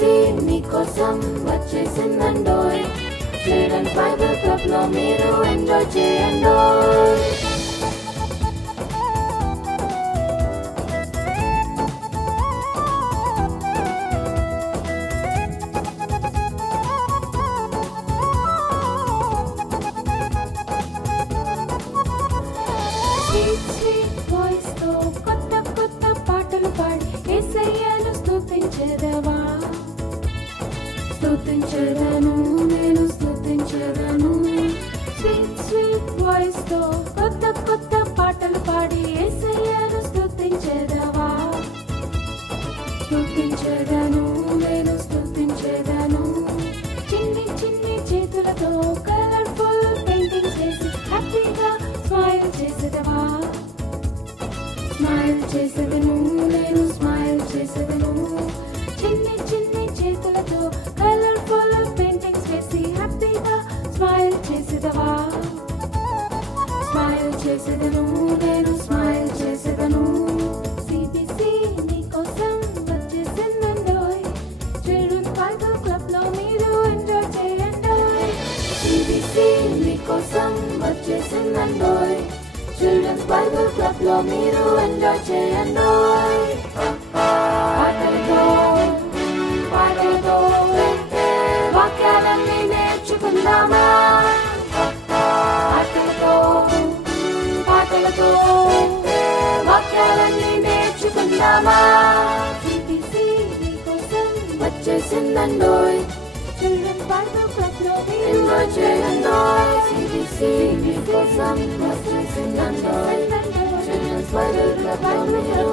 CBC మీకోసం వచ్చేసిందండోయ్. Children's Bible club లో మీరు ఎంజాయ్ చేయండోయ్. స్వీట్ స్వీట్ వాయిస్ తో కొత్త కొత్త పాటలు పాడి యేసయ్యను స్తుతించెదవా. స్తుతించెదను, నేను స్తుతించెదను. స్వీట్ స్వీట్ వాయిస్ తో కొత్త కొత్త పాటలు పాడి యేసయ్యను స్తుతించెదవా. స్తుతించెదను, నేను స్తుతించెదను. చిన్ని చిన్ని చేతులతో కలర్ఫుల్ పెయింటింగ్స్ వేసి హ్యాపీగా స్మైల్ చేసేదవా. స్మైల్ చేసేదను, నేను స్మైల్ చేసేదను. చిన్ని చిన్ని చేతులతో కలర్ఫుల్ పెయింటింగ్స్ వేసి హ్యాపీగా స్మైల్ చేసేదవా. స్మైల్ చేసేదను, నేను స్మైల్ చేసేదను. సిబిసి నీకోసం వచ్చేసిందండోయ్. చిల్డ్రన్స్ బైబిల్ క్లబ్ లో మీరు ఎంజాయ్ చేయండోయ్. సిబిసి మీకోసం వచ్చేసిందండోయ్. చిల్డ్రన్స్ బైబిల్ క్లబ్ లో మీరు ఎంజాయ్ చేయండోయ్. పాటలతో పాటలతో వాక్యాలన్నీ నేర్చుకుందామా. పాటలతో పాటలతో వాక్యాలన్నీ నేర్చుకుందామా. సిబిసి మీకోసం వచ్చేసిందండోయ్. చిల్డ్రన్స్ బైబిల్ క్లబ్ లో ఎంజాయ్ చేయండోయ్. సిబిసి మీకోసం వచ్చేసిందండోయ్. చిల్డ్రన్స్ బైబిల్ క్లబ్ లో మీరు